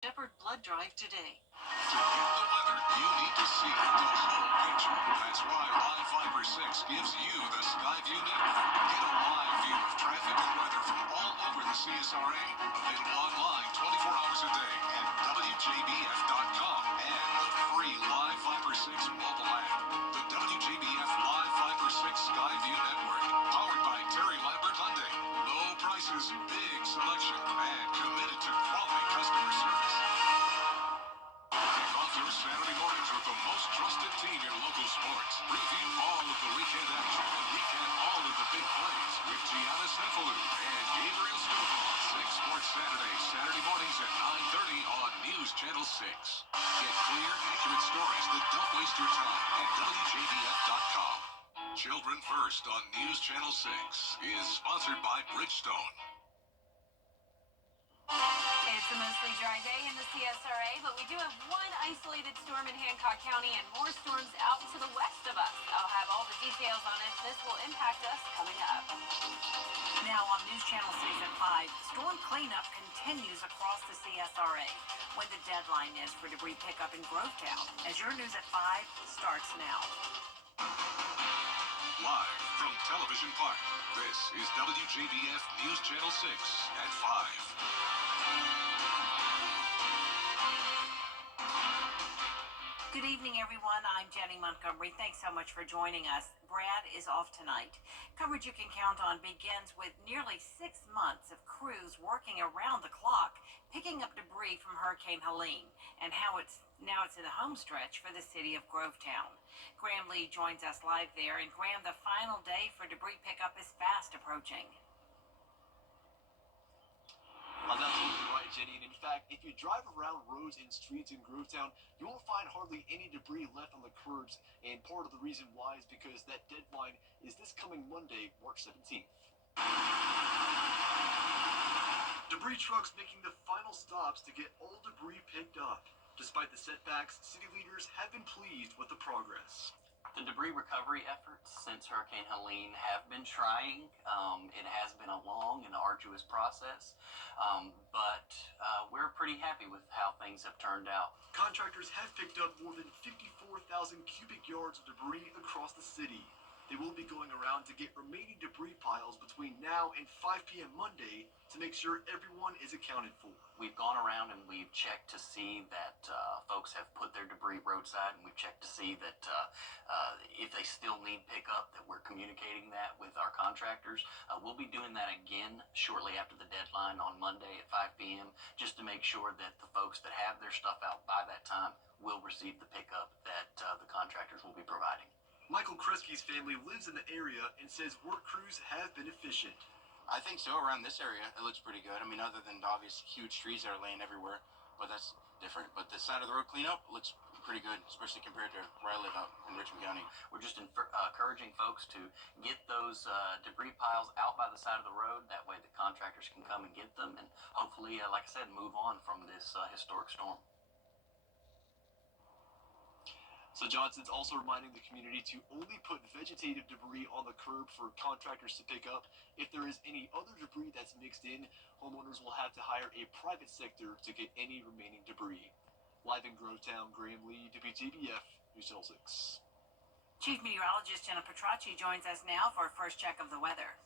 Shepherd blood drive today. To get the weather, you need to see the whole picture. That's why Live Fiber 6 gives you the Skyview network. Get a live view of traffic and weather from all over the CSRA. Available online 24 hours a day at WJBF.com and the free Live Fiber 6 mobile app. The WJBF Live Fiber 6 Skyview network, powered by Terry Lambert Hyundai. Low prices, big selection, and committed to quality customer service. Kick off your Saturday mornings with the most trusted team in local sports. Preview all of the weekend action and recap all of the big plays with Gianna Cephalou and Gabriel Stovall. 6 Sports Saturday, Saturday mornings at 9:30 on News Channel 6. Get clear, accurate stories that don't waste your time at WJBF.com. Children First on News Channel 6 is sponsored by Bridgestone. It's a mostly dry day in the CSRA, but we do have one isolated storm in Hancock County and more storms out to the west of us. I'll have all the details on it. This will impact us coming up. Now on News Channel 6 at 5, storm cleanup continues across the CSRA when the deadline is for debris pickup in Grovetown. As your News at 5 starts now. Live from Television Park, this is WJBF News Channel 6 at 5. Good evening, everyone. I'm Jenny Montgomery. Thanks so much for joining us. Brad is off tonight. Coverage you can count on begins with nearly 6 months of crews working around the clock, picking up debris from Hurricane Helene, and how it's in the home stretch for the city of Grovetown. Graham Lee joins us live there. And Graham, the final day for debris pickup is fast approaching. That's absolutely right, Jenny. And in fact, if you drive around roads and streets in Grovetown, you won't find hardly any debris left on the curbs. And part of the reason why is because that deadline is this coming Monday, March 17th. Debris trucks making the final stops to get all debris picked up. Despite the setbacks, city leaders have been pleased with the progress. The debris recovery efforts since Hurricane Helene have been trying. It has been a long and arduous process, but we're pretty happy with how things have turned out. Contractors have picked up more than 54,000 cubic yards of debris across the city. They will be going around to get remaining debris piles between now and 5 p.m. Monday to make sure everyone is accounted for. We've gone around and we've checked to see that folks have put their debris roadside, and we've checked to see that if they still need pickup, that we're communicating that with our contractors. We'll be doing that again shortly after the deadline on Monday at 5 p.m. just to make sure that the folks that have their stuff out by that time will receive the pickup that the contractors will be providing. Michael Kresge's family lives in the area and says work crews have been efficient. I think so. Around this area, it looks pretty good. I mean, other than the obvious huge trees that are laying everywhere, but that's different. But the side of the road cleanup looks pretty good, especially compared to where I live out in Richmond County. We're just encouraging folks to get those debris piles out by the side of the road. That way the contractors can come and get them and hopefully, like I said, move on from this historic storm. So Johnson's also reminding the community to only put vegetative debris on the curb for contractors to pick up. If there is any other debris that's mixed in, homeowners will have to hire a private sector to get any remaining debris. Live in Grovetown, Graham Lee, WJBF, News Channel 6. Chief Meteorologist Jenna Petracci joins us now for a first check of the weather.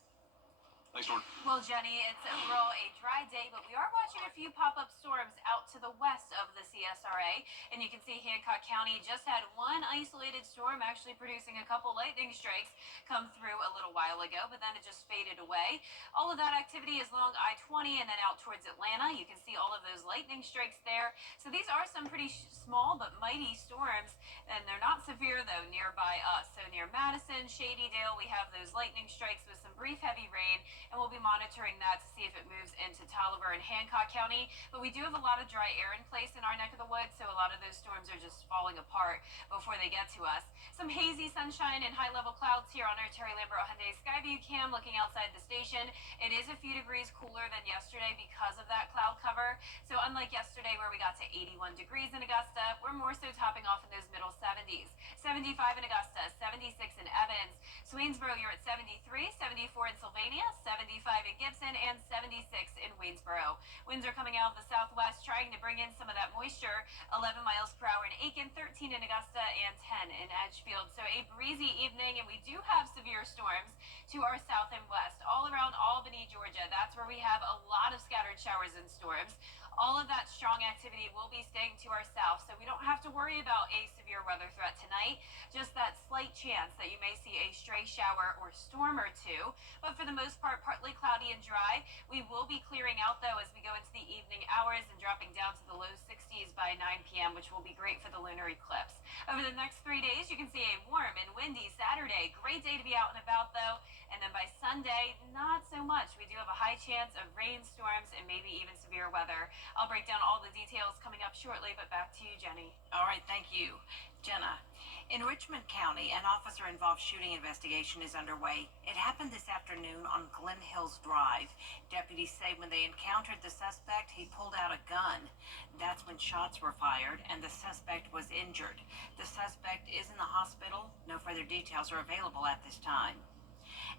Thanks, Jordan. Well, Jenny, it's overall a dry day, but we are watching a few pop-up storms out to the west of the CSRA. And you can see Hancock County just had one isolated storm actually producing a couple lightning strikes come through a little while ago, but then it just faded away. All of that activity is along I-20 and then out towards Atlanta. You can see all of those lightning strikes there. So these are some pretty small but mighty storms, and they're not severe, though, nearby us. So near Madison, Shadydale, we have those lightning strikes with some brief heavy rain, and we'll be monitoring that to see if it moves into Tolliver and Hancock County. But we do have a lot of dry air in place in our neck of the woods. quick, so a lot of those storms are just falling apart before they get to us. Some hazy sunshine and high-level clouds here on our Terry Lambert Hyundai Skyview cam looking outside the station. It is a few degrees cooler than yesterday because of that cloud cover. So unlike yesterday where we got to 81 degrees in Augusta, we're more so topping off in those middle 70s. 75 in Augusta, 76 in Evans. Swainsboro, you're at 73, 74 in Sylvania, 75 in Gibson, and 76 in Waynesboro. Winds are coming out of the southwest, trying to bring in some of that moisture. 11 miles per hour in Aiken, 13 in Augusta, and 10 in Edgefield. So a breezy evening, and we do have severe storms to our south and west, all around Albany, Georgia. That's where we have a lot of scattered showers and storms. All of that strong activity will be staying to our south, so we don't have to worry about a severe weather threat tonight. Just that slight chance that you may see a stray shower or storm or two. But for the most part, partly cloudy and dry. We will be clearing out, though, as we go into the evening hours and dropping down to the low 60s by 9 p.m., which will be great for the lunar eclipse. Over the next 3 days, you can see a warm and windy Saturday. Great day to be out and about, though. And then by Sunday, not so much. We do have a high chance of rainstorms and maybe even severe weather. I'll break down all the details coming up shortly, but back to you, Jenny. All right, thank you, Jenna. In Richmond County, an officer-involved shooting investigation is underway. It happened this afternoon on Glen Hills Drive. Deputies say when they encountered the suspect, he pulled out a gun. That's when shots were fired and the suspect was injured. The suspect is in the hospital. No further details are available at this time.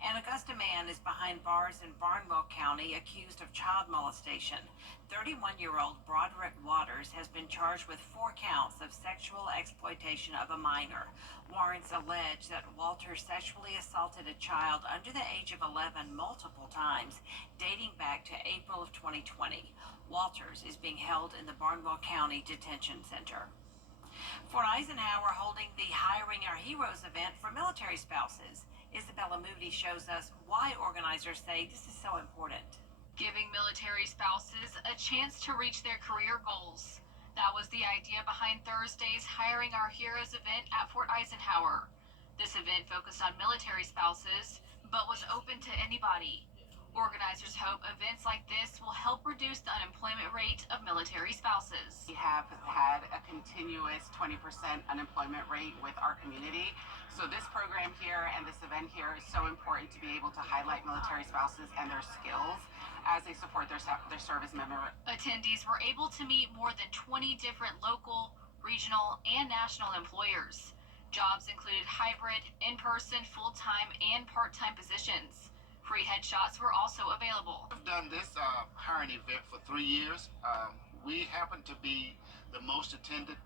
An Augusta man is behind bars in Barnwell County accused of child molestation. 31-year-old Broderick Waters has been charged with 4 counts of sexual exploitation of a minor. Warrants allege that Walters sexually assaulted a child under the age of 11 multiple times, dating back to April of 2020. Walters is being held in the Barnwell County Detention Center. Fort Eisenhower holding the Hiring Our Heroes event for military spouses. Isabella Moody shows us why organizers say this is so important. Giving military spouses a chance to reach their career goals. That was the idea behind Thursday's Hiring Our Heroes event at Fort Eisenhower. This event focused on military spouses, but was open to anybody. Organizers hope events like this will help reduce the unemployment rate of military spouses. We have had a continuous 20% unemployment rate with our community. So this program here and this event here is so important to be able to highlight military spouses and their skills as they support their service member. Attendees were able to meet more than 20 different local, regional, and national employers. Jobs included hybrid, in-person, full-time, and part-time positions. Free headshots were also available. I've done this hiring event for 3 years. We happen to be the most attended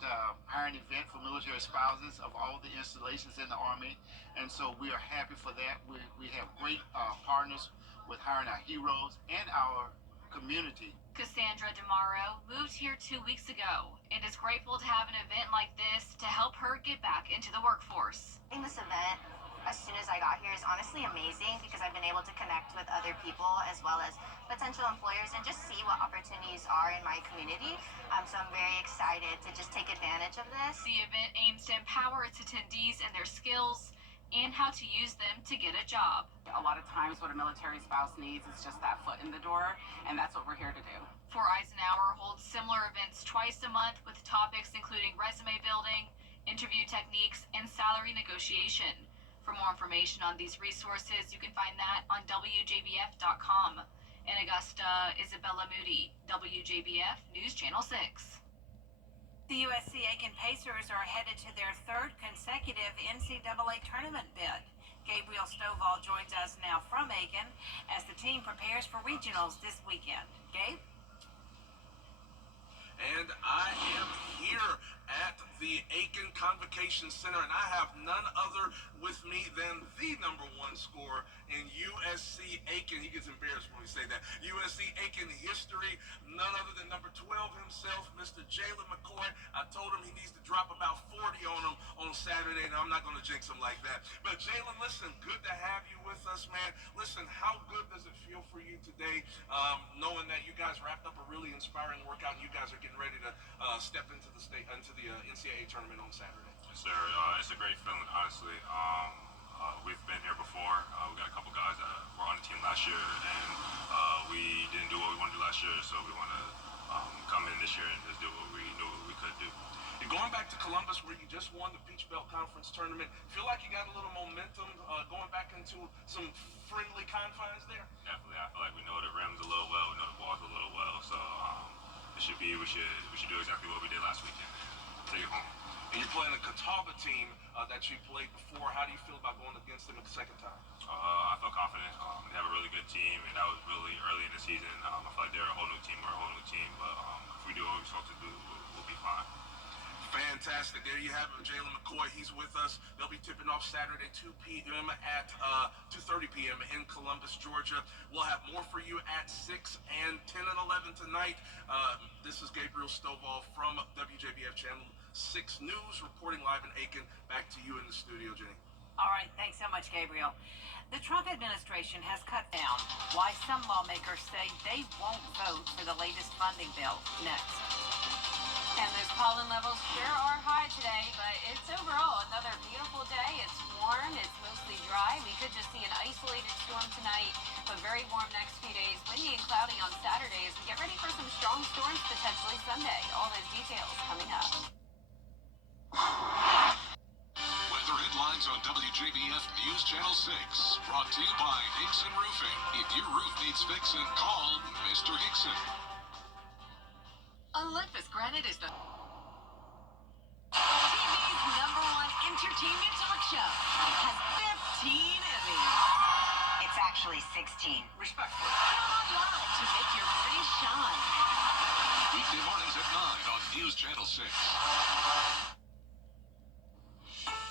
hiring event for military spouses of all the installations in the Army, and so we are happy for that. We have great partners with Hiring Our Heroes and our community. Cassandra DeMauro moved here 2 weeks ago and is grateful to have an event like this to help her get back into the workforce. In this event, as soon as I got here, is honestly amazing because I've been able to connect with other people as well as potential employers and just see what opportunities are in my community. So I'm very excited to just take advantage of this. The event aims to empower its attendees and their skills and how to use them to get a job. A lot of times what a military spouse needs is just that foot in the door, and that's what we're here to do. Fort Eisenhower holds similar events twice a month with topics including resume building, interview techniques, and salary negotiation. For more information on these resources, you can find that on WJBF.com. In Augusta, Isabella Moody, WJBF News Channel 6. The USC Aiken Pacers are headed to their 3rd consecutive NCAA tournament bid. Gabriel Stovall joins us now from Aiken as the team prepares for regionals this weekend. Gabe? And I am here at the Aiken Convocation Center, and I have none other with me than the #1 scorer in USC Aiken. He gets embarrassed when we say that. USC Aiken history, none other than number 12 himself, Mr. Jalen McCoy. I told him he needs to drop about 40 on him on Saturday, and I'm not going to jinx him like that. But Jalen, listen, good to have you with us, man. Listen, how good does it feel for you today, knowing that you guys wrapped up a really inspiring workout and you guys are getting ready to step into the NCAA tournament on Saturday? Yes, sir. It's a great feeling, honestly. We've been here before. We got a couple guys that were on the team last year, and we didn't do what we wanted to do last year, so we want to come in this year and just do what we knew we could do. come back to Columbus where you just won the Peach Belt Conference tournament. Feel like you got a little momentum going back into some friendly confines there? Definitely. I feel like we know the rims a little well, we know the balls a little well. So we should do exactly what we did last weekend and take it home. And you're playing a Catawba team that you played before. How do you feel about going against them a second time? I felt confident. They have a really good team, and that was really early in the season. I feel like they're a whole new team. We're a whole new team. But if we do what we're supposed to do, we'll be fine. Fantastic. There you have it, Jalen McCoy. He's with us. They'll be tipping off Saturday, 2 p.m. at 2:30 p.m. in Columbus, Georgia. We'll have more for you at 6 and 10 and 11 tonight. This is Gabriel Stovall from WJBF Channel 6 News, reporting live in Aiken. Back to you in the studio, Jenny. All right, thanks so much, Gabriel. The Trump administration has cut down why some lawmakers say they won't vote for the latest funding bill. Next. And those pollen levels sure are high today, but it's overall another beautiful day. It's warm, it's mostly dry. We could just see an isolated storm tonight, but very warm next few days. Windy and cloudy on Saturday as we get ready for some strong storms potentially Sunday. All those details coming up. Weather headlines on WJBF News Channel 6. Brought to you by Hickson Roofing. If your roof needs fixing, call Mr. Hickson. Olympus Granite is the TV's #1 entertainment talk show. It has 15 Emmys. It's actually 16. Respectfully. Count on live to make your morning shine. Weekday mornings at 9 on News Channel 6.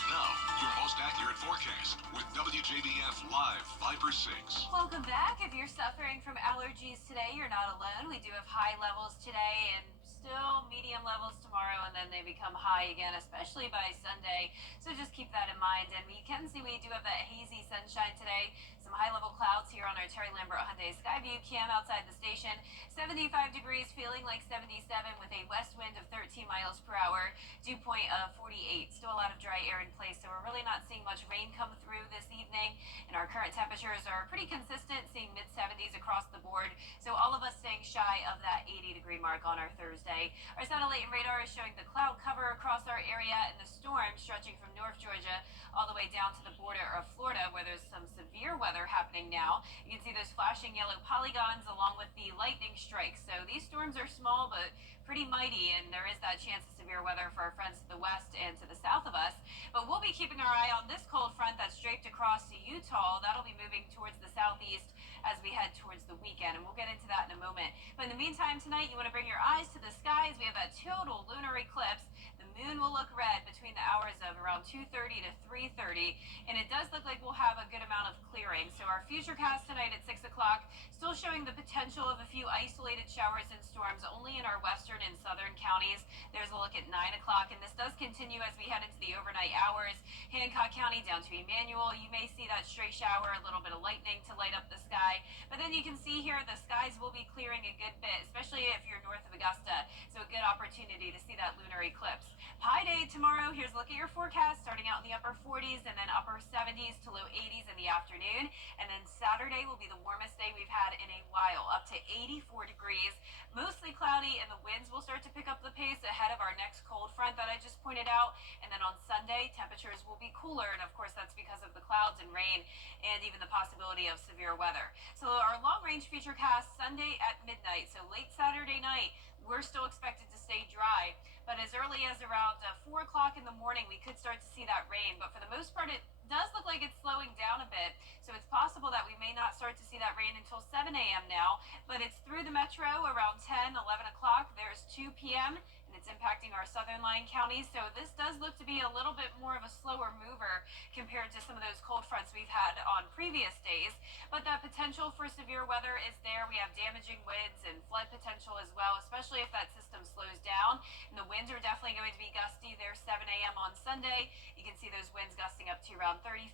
Now, your most accurate forecast with WJBF Live Viper 6. Welcome back. If you're suffering from allergies today, you're not alone. We do have high levels today and still medium levels tomorrow, and then they become high again, especially by Sunday. So just keep that in mind. And we can see we do have that hazy sunshine today. Some high-level clouds here on our Terry Lambert Hyundai Skyview cam outside the station. 75 degrees, feeling like 77 with a west wind of 13 miles per hour. Dew point of 48. Still a lot of dry air in place, so we're really not seeing much rain come through this evening. And our current temperatures are pretty consistent, seeing mid-70s across the board. So all of us staying shy of that 80-degree mark on our Thursday. Our satellite and radar is showing the cloud cover across our area and the storm stretching from North Georgia all the way down to the border of Florida, where there's some severe weather happening now. You can see those flashing yellow polygons along with the lightning strikes. So these storms are small but pretty mighty, and there is that chance of severe weather for our friends to the west and to the south of us. But we'll be keeping our eye on this cold front that's draped across to Utah. That'll be moving towards the southeast as we head towards the weekend, and we'll get into that in a moment. But in the meantime, tonight, you want to bring your eyes to the skies. We have that total lunar eclipse. The moon will look red between the hours of around 2:30 to 3:30, and it does look like we'll have a good amount of clearing. So our futurecast tonight at 6 o'clock still showing the potential of a few isolated showers and storms only in our western and southern counties. There's a look at 9 o'clock, and this does continue as we head into the overnight hours. Hancock County down to Emmanuel, you may see that stray shower, a little bit of lightning to light up the sky. But then you can see here the skies will be clearing a good bit, especially if you're north of Augusta. So a good opportunity to see that lunar eclipse. Pi Day tomorrow. Here's a look at your forecast, starting out in the upper 40s and then upper 70s to low 80s in the afternoon. And then Saturday will be the warmest day we've had in a while, up to 84 degrees. Mostly cloudy, and the winds will start to pick up the pace ahead of our next cold front that I just pointed out. And then on Sunday, temperatures will be cooler, and of course that's because of the clouds and rain and even the possibility of severe weather. So our long-range futurecast Sunday at midnight, so late Saturday night, we're still expected to stay dry. But as early as around 4 o'clock in the morning, we could start to see that rain. But for the most part, it does look like it's slowing down a bit. So it's possible that we may not start to see that rain until 7 a.m. now. But it's through the metro around 10, 11 o'clock. There's 2 p.m. and it's impacting our southern line counties. So this does look to be a little bit more of a slower mover compared to some of those cold fronts we've had on previous days. But the potential for severe weather is there. We have damaging winds and flood potential as well, especially if that system slows down. And the winds are definitely going to be gusty there 7 a.m. on Sunday. You can see those winds gusting up to around 35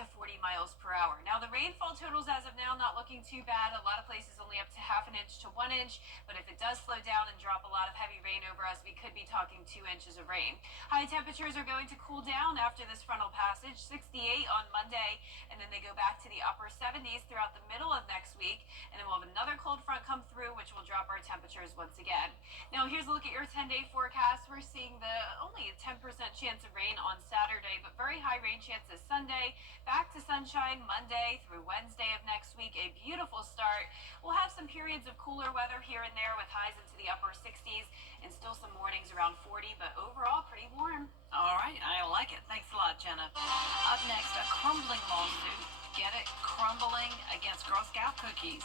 to 40 miles per hour. Now the rainfall totals as of now not looking too bad. A lot of places only up to half an inch to 1 inch. But if it does slow down and drop a lot of heavy rain over us, we could be talking 2 inches of rain. High temperatures are going to cool down after this frontal passage, 68 on Monday, and then they go back to the upper 70s throughout the middle of next week, and then we'll have another cold front come through, which will drop our temperatures once again. Now here's a look at your 10-day forecast. forecast, we're seeing only a 10% chance of rain on Saturday, but very high rain chances Sunday. Back to sunshine Monday through Wednesday of next week. A beautiful start. We'll have some periods of cooler weather here and there with highs into the upper 60s and still some mornings around 40, but overall pretty warm. All right, I like it. Thanks a lot, Jenna. Up next, a crumbling lawsuit. Get it? Crumbling against Girl Scout cookies.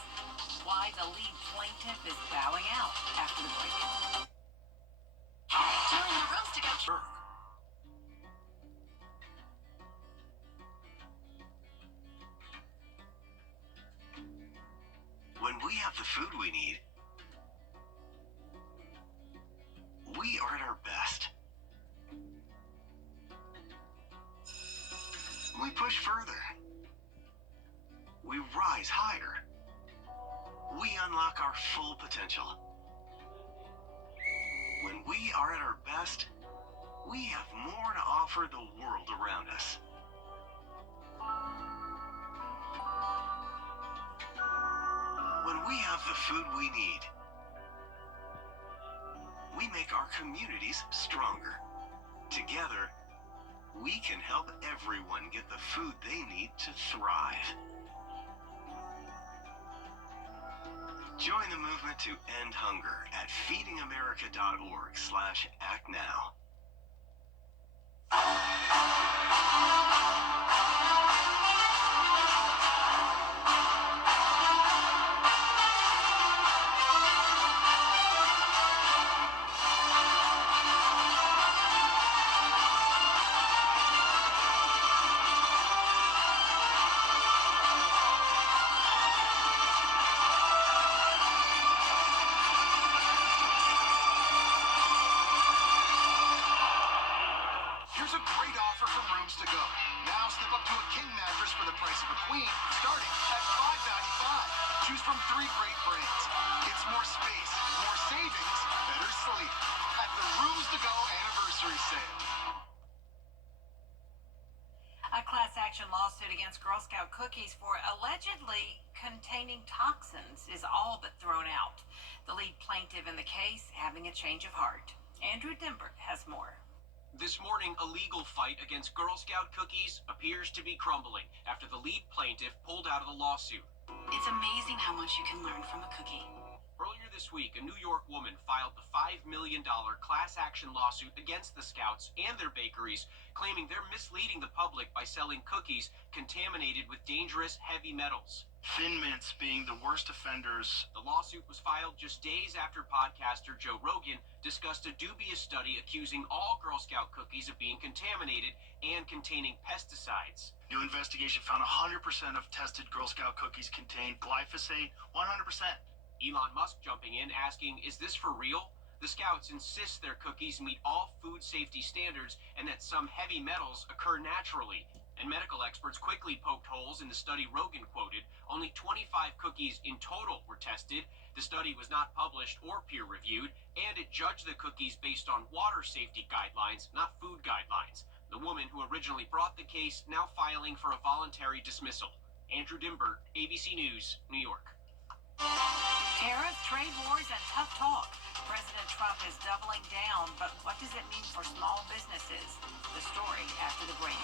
Why the lead plaintiff is bowing out after the break. Join the Rose to Go. When we have the food we need, we are at our best. We push further. We rise higher. We unlock our full potential. When we are at our best, we have more to offer the world around us. When we have the food we need, we make our communities stronger. Together, we can help everyone get the food they need to thrive. Join the movement to end hunger at feedingamerica.org/actnow. Here's a great offer from Rooms to Go. Now step up to a king mattress for the price of a queen, starting at $5.95. Choose from 3 great brands. It's more space, more savings, better sleep at the Rooms to Go anniversary sale. A class action lawsuit against Girl Scout cookies for allegedly containing toxins is all but thrown out. The lead plaintiff in the case having a change of heart. Andrew Dimbert has more. This morning, a legal fight against Girl Scout cookies appears to be crumbling after the lead plaintiff pulled out of the lawsuit. It's amazing how much you can learn from a cookie. Earlier this week, a New York woman filed the $5 million class action lawsuit against the Scouts and their bakeries, claiming they're misleading the public by selling cookies contaminated with dangerous heavy metals. Thin mints being the worst offenders. The lawsuit was filed just days after podcaster Joe Rogan discussed a dubious study accusing all Girl Scout cookies of being contaminated and containing pesticides. New investigation found 100% of tested Girl Scout cookies contained glyphosate. 100%. Elon Musk jumping in, asking, is this for real? The Scouts insist their cookies meet all food safety standards and that some heavy metals occur naturally. And medical experts quickly poked holes in the study Rogan quoted. Only 25 cookies in total were tested. The study was not published or peer-reviewed, and it judged the cookies based on water safety guidelines, not food guidelines. The woman who originally brought the case now filing for a voluntary dismissal. Andrew Dimbert, ABC News, New York. Tariffs, trade wars, and tough talk. President Trump is doubling down, but what does it mean for small businesses? The story after the break.